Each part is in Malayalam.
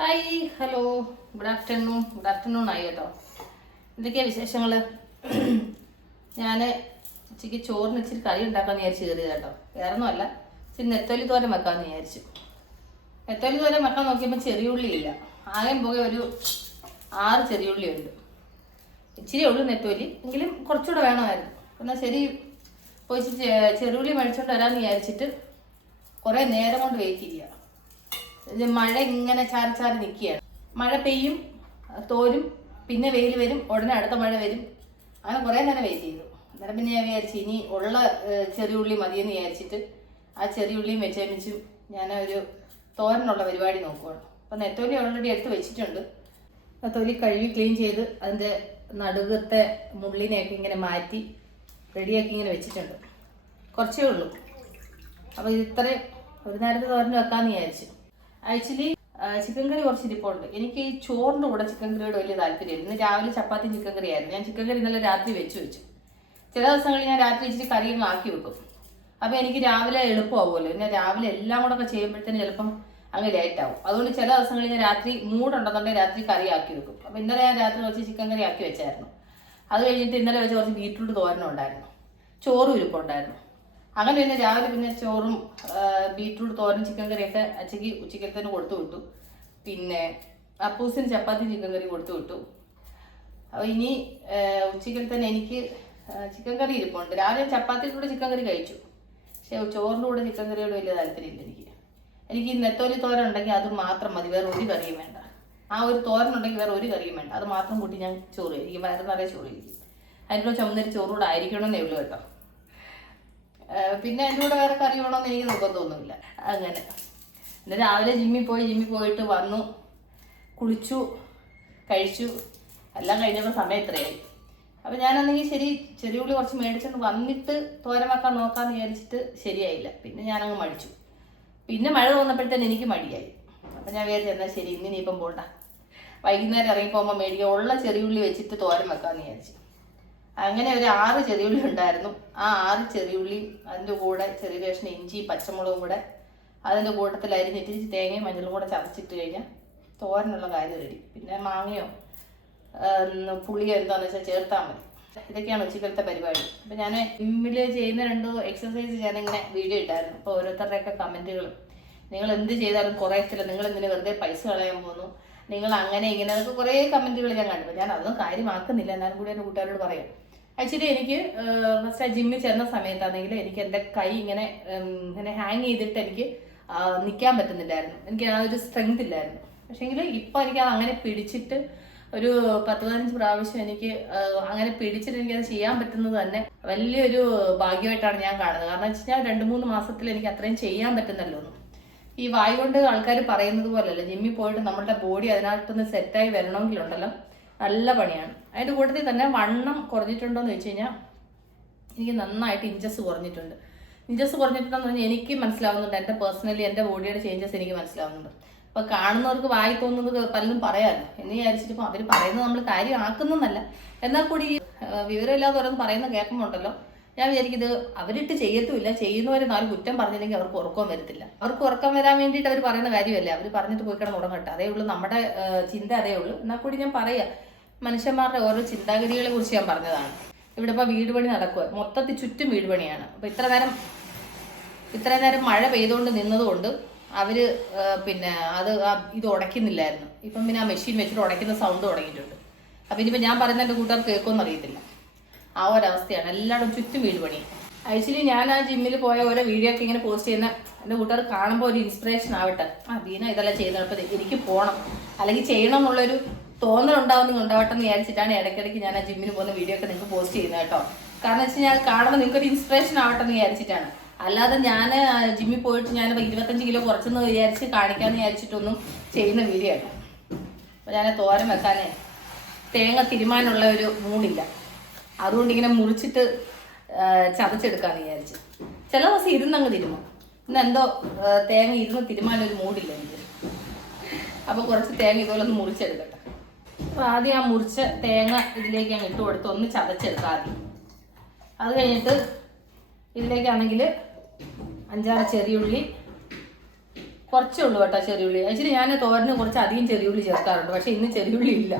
ഹായ് ഹലോ ഗുഡ് ആഫ്റ്റർനൂൺ ആയി കേട്ടോ. എന്തൊക്കെയാണ് വിശേഷങ്ങൾ? ഞാൻ ഉച്ചയ്ക്ക് ചോറിന് ഇച്ചിരി കറി ഉണ്ടാക്കാമെന്ന് വിചാരിച്ച് കയറിയത് കേട്ടോ. വേറൊന്നുമല്ല, ഇച്ചിരി നെത്തോലി തോരൻ വെക്കാമെന്ന് വിചാരിച്ചു. നെത്തോലി തോരൻ വെക്കാൻ നോക്കിയപ്പോൾ ചെറിയുള്ളി ഇല്ല. ആകെ പോകെ ഒരു 6 ചെറിയുള്ളി ഉണ്ട്. ഇച്ചിരി ഉള്ളു നെത്തോലി, എങ്കിലും കുറച്ചുകൂടെ വേണമായിരുന്നു. എന്നാൽ ശരി പോയി ചെറിയുള്ളി മേടിച്ചുകൊണ്ട് വരാമെന്ന് വിചാരിച്ചിട്ട് കുറേ നേരം കൊണ്ട് വെയിറ്റ് ചെയ്യുക. മഴ ഇങ്ങനെ ചാരി ചാരി നിൽക്കുകയാണ്. മഴ പെയ്യും, തോരും, പിന്നെ വെയിൽ വരും, ഉടനെ അടുത്ത മഴ വരും. അങ്ങനെ കുറേ നേരം വെയിറ്റ് ചെയ്തു. അന്നേരം പിന്നെ ഞാൻ വിചാരിച്ചു ഇനി ഉള്ള ചെറിയുള്ളി മതിയെന്ന് വിചാരിച്ചിട്ട് ആ ചെറിയുള്ളിയും വെച്ചും ഞാൻ ഒരു തോരനുള്ള പരിപാടി നോക്കുവാണ്. അപ്പം നെത്തോലി ഓൾറെഡി എടുത്ത് വെച്ചിട്ടുണ്ട്. നെത്തോലി കഴുകി ക്ലീൻ ചെയ്ത് അതിൻ്റെ നടുകത്തെ മുള്ളിനെയൊക്കെ ഇങ്ങനെ മാറ്റി റെഡിയാക്കി ഇങ്ങനെ വെച്ചിട്ടുണ്ട്. കുറച്ചേ ഉള്ളൂ. അപ്പോൾ ഇത്രയും ഒരു നേരത്തെ തോരൻ വെക്കാമെന്ന് വിചാരിച്ചു. ആക്ച്വലി ചിക്കൻ കറി കുറച്ച് ഇരിപ്പുണ്ട്. എനിക്ക് ഈ ചോറിൻ്റെ കൂടെ ചിക്കൻ കറിയോട് വലിയ താല്പര്യമില്ല. ഇന്ന് രാവിലെ ചപ്പാത്തിയും ചിക്കൻ കറി ആയിരുന്നു. ഞാൻ ചിക്കൻ കറി ഇന്നലെ രാത്രി വെച്ചു. ചില ദിവസങ്ങളിൽ ഞാൻ രാത്രി ഇച്ചിരി കറിയും ആക്കി വെക്കും. അപ്പോൾ എനിക്ക് രാവിലെ എളുപ്പമാവുമല്ലോ. പിന്നെ രാവിലെ എല്ലാം കൂടെ ഒക്കെ ചെയ്യുമ്പോഴത്തേന് ചിലപ്പം അങ്ങ് ലേറ്റ് ആവും. അതുകൊണ്ട് ചില ദിവസങ്ങളിൽ ഞാൻ രാത്രി മൂടുണ്ടെന്നുണ്ടെങ്കിൽ രാത്രി കറി ആക്കി വെക്കും. അപ്പോൾ ഇന്നലെ ഞാൻ രാത്രി കുറച്ച് ചിക്കൻ കറി ആക്കി വെച്ചായിരുന്നു. അത് കഴിഞ്ഞിട്ട് ഇന്നലെ വെച്ച് കുറച്ച് ബീറ്റ്റൂട്ട് തോരനും ഉണ്ടായിരുന്നു, ചോറും ഇരിപ്പുണ്ടായിരുന്നു. അങ്ങനെ പിന്നെ രാവിലെ പിന്നെ ചോറും ബീറ്റ്റൂട്ട് തോരൻ ചിക്കൻ കറിയൊക്കെ ഉച്ചക്കത്തേന് കൊടുത്തു വിട്ടു. പിന്നെ അപ്പൂസിന് ചപ്പാത്തി ചിക്കൻ കറി കൊടുത്തു വിട്ടു. അപ്പോൾ ഇനി ഉച്ചക്കത്തേന് എനിക്ക് ചിക്കൻ കറി ഇരിപ്പുണ്ട്. രാവിലെ ചപ്പാത്തിയുടെ കൂടെ ചിക്കൻ കറി കഴിച്ചു. പക്ഷേ ചോറിൻ്റെ കൂടെ ചിക്കൻ കറിയോട് വലിയ താല്പര്യമില്ല എനിക്ക് ഈ നെത്തോലി തോരൻ ഉണ്ടെങ്കിൽ അത് മാത്രം മതി, വേറെ ഒരു കറിയും വേണ്ട. ആ ഒരു തോരൻ ഉണ്ടെങ്കിൽ വേറെ ഒരു കറിയും വേണ്ട, അത് മാത്രം കൂട്ടി ഞാൻ ചോറ് കഴിക്കും. വയറ് നിറയെ ചോറ് കഴിക്കും. അതിൻ്റെ ചുമന്നൊരു ചോറുകൂടെ ആയിരിക്കണമെന്നേ ഉള്ളൂ കേട്ടോ. പിന്നെ അതിൻ്റെ കൂടെ വേറെ കറി വേണമെന്ന് എനിക്ക് നിർബന്ധമൊന്നുമില്ല. അങ്ങനെ പിന്നെ രാവിലെ ജിമ്മിൽ പോയിട്ട് വന്നു, കുളിച്ചു, കഴിച്ചു. എല്ലാം കഴിഞ്ഞപ്പോൾ സമയം ഇത്രയായി. അപ്പോൾ ഞാനാണെങ്കിൽ ശരി ചെറിയുള്ളി കുറച്ച് മേടിച്ചുകൊണ്ട് വന്നിട്ട് തോരൻ വെക്കാൻ നോക്കാമെന്ന് വിചാരിച്ചിട്ട് ശരിയായില്ല. പിന്നെ ഞാനങ്ങ് മടിച്ചു. പിന്നെ മഴ തോന്നപ്പോഴത്തേന് എനിക്ക് മടിയായി. അപ്പം ഞാൻ വിചാരിച്ചു എന്നാൽ ശരി ഇന്നിപ്പം പോണ്ട, വൈകുന്നേരം ഇറങ്ങിപ്പോകുമ്പോൾ മേടിക്കുക, ഉള്ള ചെറിയുള്ളി വെച്ചിട്ട് തോരൻ വെക്കാമെന്ന് വിചാരിച്ചു. അങ്ങനെ ഒരു 6 ചെറിയുള്ളി ഉണ്ടായിരുന്നു. ആ 6 ചെറിയുള്ളിയും അതിൻ്റെ കൂടെ ചെറിയ കഷ്ണം ഇഞ്ചി പച്ചമുളകും കൂടെ അതിൻ്റെ കൂട്ടത്തിൽ അരിഞ്ഞിട്ട് തേങ്ങയും മഞ്ഞളും കൂടെ ചതച്ചിട്ട് കഴിഞ്ഞാൽ തോരനുള്ള കാര്യം റെഡി. പിന്നെ മാങ്ങയോ പുളിയോ എന്താണെന്ന് വെച്ചാൽ ചേർത്താൽ മതി. ഇതൊക്കെയാണ് ഉച്ചക്കലത്തെ പരിപാടി. അപ്പം ഞാൻ ജിമ്മിൽ ചെയ്യുന്ന 2 എക്സസൈസ് ഞാനിങ്ങനെ വീഡിയോ ഇട്ടായിരുന്നു. അപ്പോൾ ഓരോരുത്തരുടെയൊക്കെ കമൻറ്റുകൾ, നിങ്ങൾ എന്ത് ചെയ്താലും കുറയത്തില്ല, നിങ്ങൾ എന്തിനു വെറുതെ പൈസ കളയാൻ പോകുന്നു, നിങ്ങൾ അങ്ങനെ ഇങ്ങനെ, അതൊക്കെ കുറേ കമൻറ്റുകൾ ഞാൻ കണ്ടു. ഞാൻ അതൊന്നും കാര്യമാക്കുന്നില്ല, എന്നാലും കൂടി എൻ്റെ കൂട്ടുകാരോട് പറയാം. ആക്ച്വലി എനിക്ക് ഫസ്റ്റ് ആ ജിമ്മിൽ ചെന്ന സമയത്താണെങ്കിൽ എനിക്ക് എൻ്റെ കൈ ഇങ്ങനെ ഹാങ് ചെയ്തിട്ട് എനിക്ക് നിൽക്കാൻ പറ്റുന്നില്ലായിരുന്നു. എനിക്ക് ആ ഒരു സ്ട്രെങ്ത് ഇല്ലായിരുന്നു. പക്ഷേങ്കിൽ ഇപ്പോൾ എനിക്ക് അങ്ങനെ പിടിച്ചിട്ട് ഒരു 10-15 പ്രാവശ്യം എനിക്ക് അങ്ങനെ പിടിച്ചിട്ട് എനിക്കത് ചെയ്യാൻ പറ്റുന്നത് തന്നെ വലിയൊരു ഭാഗ്യമായിട്ടാണ് ഞാൻ കാണുന്നത്. കാരണം വെച്ച് കഴിഞ്ഞാൽ 2-3 മാസത്തിൽ എനിക്ക് അത്രയും ചെയ്യാൻ പറ്റുന്നല്ലോ. ഈ വായു കൊണ്ട് ആൾക്കാർ പറയുന്നത് പോലെയല്ല, ജിമ്മിൽ പോയിട്ട് നമ്മളുടെ ബോഡി അതിനകത്തുനിന്ന് സെറ്റായി വരണമെങ്കിലുണ്ടല്ലോ നല്ല പണിയാണ്. അതിൻ്റെ കൂട്ടത്തിൽ തന്നെ വണ്ണം കുറഞ്ഞിട്ടുണ്ടോയെന്ന് വെച്ച് കഴിഞ്ഞാൽ എനിക്ക് നന്നായിട്ട് ഇഞ്ചസ് കുറഞ്ഞിട്ടുണ്ടെന്ന് പറഞ്ഞാൽ എനിക്ക് മനസ്സിലാവുന്നുണ്ട്. എൻ്റെ പേഴ്സണലി എൻ്റെ ബോഡിയുടെ ചേഞ്ചസ് എനിക്ക് മനസ്സിലാവുന്നുണ്ട്. അപ്പോൾ കാണുന്നവർക്ക് വായി തോന്നുന്നത് പലതും പറയാമല്ലോ എന്ന് വിചാരിച്ചിട്ട് ഇപ്പോൾ അവർ പറയുന്നത് നമ്മൾ കാര്യമാക്കുന്നതല്ല. എന്നാൽ കൂടി വിവരമില്ലാതെ ഓരോന്ന് പറയുന്ന കേൾക്കുമ്പോണ്ടല്ലോ ഞാൻ വിചാരിക്കും ഇത് അവരിട്ട് ചെയ്യത്തുമില്ല, ചെയ്യുന്നവരെ 4 കുറ്റം പറഞ്ഞില്ലെങ്കിൽ അവർക്ക് ഉറക്കം വരത്തില്ല. അവർക്ക് ഉറക്കം വരാൻ വേണ്ടിയിട്ട് അവർ പറയുന്ന കാര്യമല്ല, അവർ പറഞ്ഞിട്ട് പോയി കിടന്ന് ഉറങ്ങട്ടെ, അതേ ഉള്ളൂ നമ്മുടെ ചിന്ത, അതേ ഉള്ളൂ. എന്നാൽ കൂടി ഞാൻ പറയാം, മനുഷ്യന്മാരുടെ ഓരോ ചിന്താഗതികളെ കുറിച്ച് ഞാൻ പറഞ്ഞതാണ്. ഇവിടെ ഇപ്പോൾ വീട് പണി നടക്കുക, മൊത്തത്തിൽ ചുറ്റും വീട് പണിയാണ്. അപ്പോൾ ഇത്ര നേരം മഴ പെയ്തുകൊണ്ട് നിന്നതുകൊണ്ട് അവർ പിന്നെ ഇത് ഉടയ്ക്കുന്നില്ലായിരുന്നു. ഇപ്പം പിന്നെ ആ മെഷീൻ വെച്ചിട്ട് ഉടയ്ക്കുന്ന സൗണ്ട് തുടങ്ങിയിട്ടുണ്ട്. അപ്പം ഇനിയിപ്പോൾ ഞാൻ പറയുന്ന എൻ്റെ കൂട്ടുകാർ കേൾക്കുമെന്ന് അറിയത്തില്ല. ആ ഒരവസ്ഥയാണ്, എല്ലായിടും ചുറ്റും വീട് പണി. ആക്ച്വലി ഞാൻ ആ ജിമ്മിൽ പോയ ഓരോ വീഡിയോ ഒക്കെ ഇങ്ങനെ പോസ്റ്റ് ചെയ്യുന്ന എൻ്റെ കൂട്ടുകാർ കാണുമ്പോൾ ഒരു ഇൻസ്പിറേഷൻ ആവട്ടെ, ബീന ഇതെല്ലാം ചെയ്യുന്നത്, അപ്പോൾ എനിക്ക് പോകണം അല്ലെങ്കിൽ ചെയ്യണം എന്നുള്ളൊരു തോന്നലുണ്ടാവട്ടെ എന്ന് വിചാരിച്ചിട്ടാണ് ഇടയ്ക്കിടയ്ക്ക് ഞാൻ ആ ജിമ്മിന് പോകുന്ന വീഡിയോ ഒക്കെ നിങ്ങൾക്ക് പോസ്റ്റ് ചെയ്യുന്നത് കേട്ടോ. കാരണം വെച്ച് കഴിഞ്ഞാൽ കാണുമ്പോൾ നിങ്ങൾക്കൊരു ഇൻസ്പിറേഷൻ ആവട്ടെ എന്ന് വിചാരിച്ചിട്ടാണ്. അല്ലാതെ ഞാൻ ജിമ്മിൽ പോയിട്ട് ഞാൻ 25 കിലോ കുറച്ചെന്ന് വിചാരിച്ച് കാണിക്കാമെന്ന് വിചാരിച്ചിട്ടൊന്നും ചെയ്യുന്ന വീഡിയോ അല്ല. അപ്പോൾ ഞാൻ തോരൻ വെക്കാനേ തേങ്ങ തിരുമാനുള്ള ഒരു മൂടില്ല, അതുകൊണ്ട് ഇങ്ങനെ മുറിച്ചിട്ട് ചതച്ചെടുക്കാമെന്ന് വിചാരിച്ച്. ചില ദിവസം ഇരുന്നങ്ങ് തിരുമോ, ഇന്നെന്തോ തേങ്ങ ഇരുന്ന് തിരുമാനൊരു മൂടില്ല എനിക്ക്. അപ്പോൾ കുറച്ച് തേങ്ങ ഇതുപോലെ ഒന്ന് മുറിച്ചെടുക്കട്ടെ. അപ്പോൾ ആദ്യം ആ മുറിച്ച തേങ്ങ ഇതിലേക്ക് അങ്ങ് ഇട്ട് കൊടുത്ത് ഒന്ന് ചതച്ചെടുക്കാം ആദ്യം. അത് കഴിഞ്ഞിട്ട് ഇതിലേക്കാണെങ്കിൽ 5-6 ചെറിയുള്ളി, കുറച്ചേ ഉള്ളൂ കേട്ടോ ചെറിയുള്ളി. ആക്ച്വലി ഞാൻ തോരന് കുറച്ച് അധികം ചെറിയുള്ളി ചേർക്കാറുണ്ട്, പക്ഷേ ഇന്ന് ചെറിയുള്ളി ഇല്ല.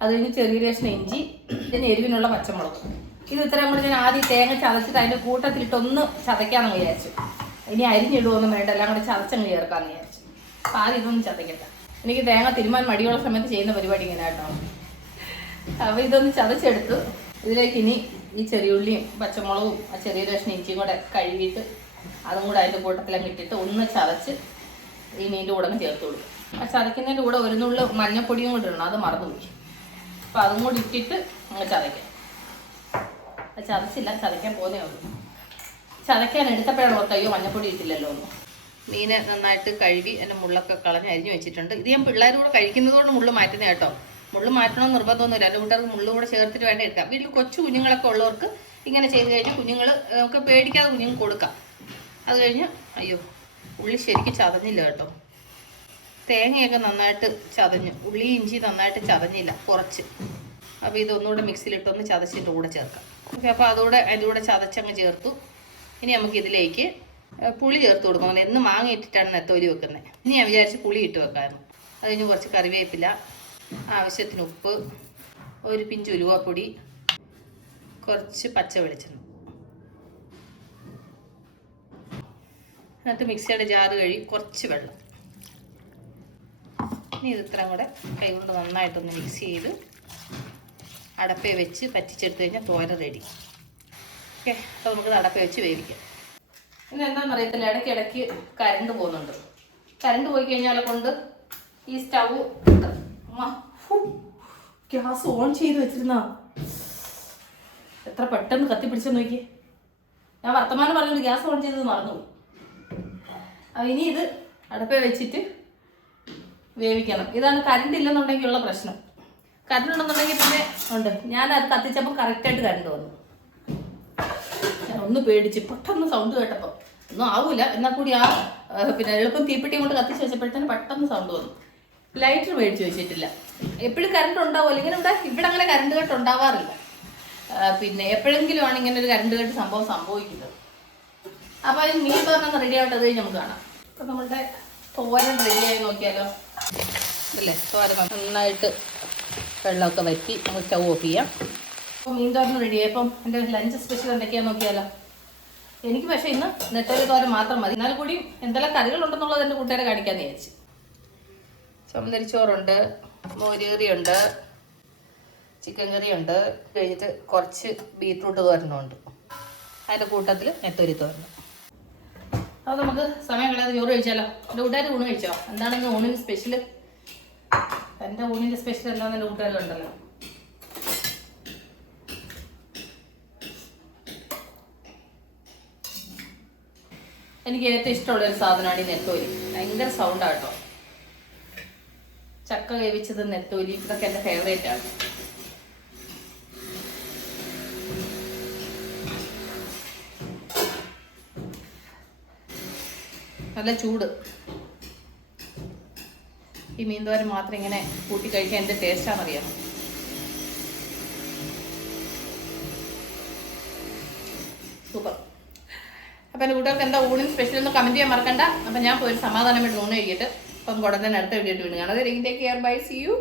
അത് കഴിഞ്ഞ് ചെറിയ കഷ്ണം ഇഞ്ചി, ഇതിന് എരിവിനുള്ള പച്ചമുളക്. ഇത് ഇത്രയും കൂടി ഞാൻ ആദ്യം തേങ്ങ ചതച്ചിട്ട് അതിൻ്റെ കൂട്ടത്തിലിട്ടൊന്ന് ചതയ്ക്കാമെന്ന് വിചാരിച്ചു. ഇനി അരിഞ്ഞിടുവൊന്നും വേണ്ട, എല്ലാം കൂടെ ചതച്ചങ്ങ് ചേർക്കാമെന്ന് വിചാരിച്ചു. അപ്പോൾ ആദ്യം ഇതൊന്നും ചതയ്ക്കട്ടെ. എനിക്ക് തേങ്ങ തിരുമാൻ മടിയുള്ള സമയത്ത് ചെയ്യുന്ന പരിപാടി ഇങ്ങനെ കേട്ടോ. അപ്പോൾ ഇതൊന്ന് ചതച്ചെടുത്ത് ഇതിലേക്ക് ഇനി ഈ ചെറിയുള്ളിയും പച്ചമുളകും ആ ചെറിയ കഷ്ണം ഇഞ്ചിയും കൂടെ കഴുകിയിട്ട് അതും കൂടെ അതിൻ്റെ കൂട്ടത്തിലങ്ങ് ഇട്ടിട്ട് ഒന്ന് ചതച്ച് ഈ മീൻ്റെ കൂടെ അങ്ങ് ചേർത്ത് കൊടുക്കും. ആ ചതയ്ക്കുന്നതിൻ്റെ കൂടെ ഒരു നുള്ളു മഞ്ഞപ്പൊടിയും കൂടെ ഇടണം, അത് മറന്നുപോയി. അപ്പോൾ അതും കൂടി ഇട്ടിട്ട് അങ്ങ് ചതയ്ക്കാം. അത് ചതച്ചില്ല, ചതയ്ക്കാൻ പോകുന്നേ ഉള്ളൂ. ചതയ്ക്കാൻ എടുത്തപ്പോഴാണ് ഓർത്ത് അയ്യോ മഞ്ഞപ്പൊടി ഇട്ടില്ലല്ലോ ഒന്ന്. മീൻ നന്നായിട്ട് കഴുകി എൻ്റെ മുള്ളൊക്കെ കളഞ്ഞ് അരിഞ്ഞ് വെച്ചിട്ടുണ്ട്. ഇത് ഞാൻ പിള്ളേരോട് കഴിക്കുന്നതുകൊണ്ട് മുള്ള് മാറ്റുന്ന കേട്ടോ. മുള്ള് മാറ്റണമെന്ന് നിർബന്ധമൊന്നുമില്ല, എൻ്റെ കൂട്ടുകാർക്ക് മുള്ളു കൂടെ ചേർത്തിട്ട് വേണ്ട എടുക്കാം. വീട്ടിൽ കൊച്ചു കുഞ്ഞുങ്ങളൊക്കെ ഉള്ളവർക്ക് ഇങ്ങനെ ചെയ്ത് കഴിഞ്ഞ് കുഞ്ഞുങ്ങൾ നമുക്ക് പേടിക്കാതെ കുഞ്ഞുങ്ങൾ കൊടുക്കാം. അത് കഴിഞ്ഞ് അയ്യോ ഉള്ളി ശരിക്കും ചതഞ്ഞില്ല കേട്ടോ. തേങ്ങയൊക്കെ നന്നായിട്ട് ചതഞ്ഞു, ഉള്ളി ഇഞ്ചി നന്നായിട്ട് ചതഞ്ഞില്ല, കുറച്ച്. അപ്പോൾ ഇതൊന്നുകൂടെ മിക്സിയിലിട്ടൊന്ന് ചതച്ചിട്ട് കൂടെ ചേർക്കാം. ഓക്കെ, അപ്പോൾ അതുകൂടെ അതിൻ്റെ കൂടെ ചതച്ചങ്ങ് ചേർത്തു. ഇനി നമുക്കിതിലേക്ക് പുളി ചേർത്ത് കൊടുക്കണം. എന്ന് മാങ്ങ ഇട്ടിട്ടാണ് നെത്തോലി വെക്കുന്നത്. ഇനി ഞാൻ വിചാരിച്ച് പുളി ഇട്ട് വെക്കാമായിരുന്നു. അത് കഴിഞ്ഞ് കുറച്ച് കറിവേപ്പില, ആവശ്യത്തിന് ഉപ്പ്, ഒരു പിഞ്ച് ഉലുവാപ്പൊടി, കുറച്ച് പച്ച വെളിച്ചെണ്ണ, എന്നിട്ട് മിക്സിയുടെ ജാറ് കഴുകി കുറച്ച് വെള്ളം. ഇനി ഇത് ഇത്രയും കൂടെ കൈകൊണ്ട് നന്നായിട്ടൊന്ന് മിക്സ് ചെയ്ത് അടപ്പേ വെച്ച് പറ്റിച്ചെടുത്ത് കഴിഞ്ഞാൽ തോര റെഡി. ഓക്കെ, അപ്പോൾ നമുക്ക് അടപ്പേ വെച്ച് വേവിക്കാം. ഇനി എന്താണെന്ന് അറിയത്തില്ല, ഇടയ്ക്ക് കറണ്ട് പോകുന്നുണ്ട്. കറണ്ട് പോയി കഴിഞ്ഞാൽ കൊണ്ട് ഈ സ്റ്റൗ ഗ്യാസ് ഓൺ ചെയ്ത് വെച്ചിരുന്ന എത്ര പെട്ടെന്ന് കത്തിപ്പിടിച്ചെന്ന് നോക്കി. ഞാൻ വർത്തമാനം പറഞ്ഞിട്ട് ഗ്യാസ് ഓൺ ചെയ്തത് മറന്നുപോയി. അപ്പോൾ ഇനി ഇത് അടുപ്പേ വെച്ചിട്ട് വേവിക്കണം. ഇതാണ് കറണ്ട് ഇല്ലെന്നുണ്ടെങ്കിലുള്ള പ്രശ്നം. കറണ്ട് ഉണ്ടെന്നുണ്ടെങ്കിൽ പിന്നെ ഉണ്ട്. ഞാനത് കത്തിച്ചപ്പോൾ കറക്റ്റായിട്ട് കറണ്ട് വന്നു. ഞാൻ ഒന്ന് പേടിച്ച് പെട്ടെന്ന് സൗണ്ട് കേട്ടപ്പോൾ ഒന്നും ആവൂല, എന്നാൽ കൂടി ആ പിന്നെ എളുപ്പം തീപ്പെട്ടി കൊണ്ട് കത്തിച്ച് വെച്ചപ്പോഴത്തേന് പെട്ടെന്ന് സൗണ്ട് വന്നു. ലൈറ്റർ മേടിച്ച് വെച്ചിട്ടില്ല. എപ്പോഴും കറണ്ട് ഉണ്ടാവുമല്ലോ, ഇങ്ങനെ ഇവിടെ അങ്ങനെ കറണ്ട് കട്ട് ഉണ്ടാവാറില്ല. പിന്നെ എപ്പോഴെങ്കിലും ആണ് ഇങ്ങനെ ഒരു കറണ്ട് കട്ട് സംഭവിക്കുന്നത്. അപ്പോൾ അതിന് മീൻ തോരനൊന്ന് റെഡി ആവട്ടെ, അത് കഴിഞ്ഞ് നമുക്ക് കാണാം. അപ്പോൾ നമ്മളുടെ തോരൻ റെഡിയായി നോക്കിയാലോ. അല്ലേ, തോരൻ നന്നായിട്ട് വെള്ളമൊക്കെ വറ്റി നമുക്ക് സ്റ്റൗ ഓഫ് ചെയ്യാം. അപ്പോൾ മീൻ തോരൻ റെഡിയായി. അപ്പം എൻ്റെ ലഞ്ച് സ്പെഷ്യൽ എന്തൊക്കെയാണെന്ന് നോക്കിയാലോ. എനിക്ക് പക്ഷേ ഇന്ന് നെത്തോലി തോരൻ മാത്രം മതി. എന്നാൽ കൂടി എന്തെല്ലാം കറികളുണ്ടെന്നുള്ളത് എൻ്റെ കൂട്ടുകാരെ കാണിക്കാമെന്ന് വിചാരിച്ചു. ചുമന്നരിച്ചോറുണ്ട്, മോരുകറിയുണ്ട്, ചിക്കൻ കറിയുണ്ട്, കഴിഞ്ഞിട്ട് കുറച്ച് ബീറ്റ്റൂട്ട് തോരനുണ്ട്. അതിൻ്റെ കൂട്ടത്തിൽ നെത്തോലി തോരൻ. അപ്പോൾ നമുക്ക് സമയം കളയാതെ ചോറ് കഴിച്ചാലോ. എൻ്റെ കൂട്ടുകാർ ഊണ് കഴിച്ചോ? എന്താണെങ്കിൽ ഊണിന് സ്പെഷ്യൽ? എൻ്റെ ഊണിൻ്റെ സ്പെഷ്യൽ എന്താണെന്ന് എൻ്റെ കൂട്ടുകാരുണ്ടല്ലോ. എനിക്ക് ഏറ്റവും ഇഷ്ടമുള്ളൊരു സാധനമാണ് ഈ നെത്തോലി. ഭയങ്കര സൗണ്ടാണ് കേട്ടോ. ചക്ക വേവിച്ചത്, നെത്തോലി, ഇതൊക്കെ എൻ്റെ ഫേവറേറ്റ് ആണ്. നല്ല ചൂട്. ഈ മീൻ തോരൻ മാത്രം ഇങ്ങനെ കൂട്ടി കഴിക്കാൻ എന്ത് ടേസ്റ്റാണെന്നറിയാം. സൂപ്പർ. അപ്പം എൻ്റെ കൂട്ടുകാർക്ക് എന്താ ഊണിന് സ്പെഷ്യൽ എന്ന് കമൻറ്റ് ചെയ്യാൻ മറക്കണ്ട. അപ്പം ഞാൻ പോയി ഒരു സമാധാനമായിട്ട് ഊണ് കഴിക്കട്ടെ. അപ്പം ഉടനെ അടുത്ത വീഡിയോ വീണ്ടും കാണാതെ. Take care, bye, see U.